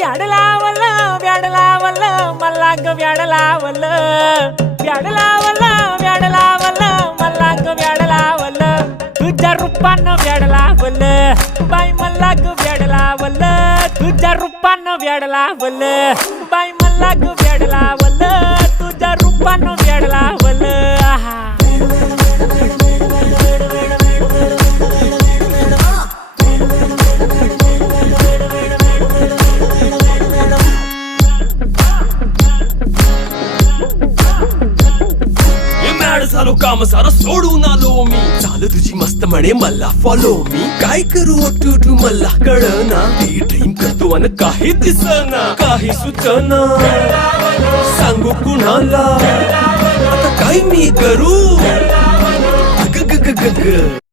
व्याड लावलं व्याड लावलं मला ग व्याड लावलं व्याड लावलं व्याड लावलं मला ग व्याड लावलं तुझ्या रूपानं व्याड लावलं बाई मला ग व्याड लावलं तुझ्या रूपानं व्याड लावलं बाई मला ग व्याड लावलं तुझ्या रूपानं व्याड लावलं आहा झालो काम सारं सोडून आलो मी चाल तुझी मस्त म्हणे मला फॉलो मी काय करू टू मला कळना ती ड्रीम करतो आणि काही दिसना काही सुचना सांगू कुणाला आता काय मी करू ग ग ग ग ग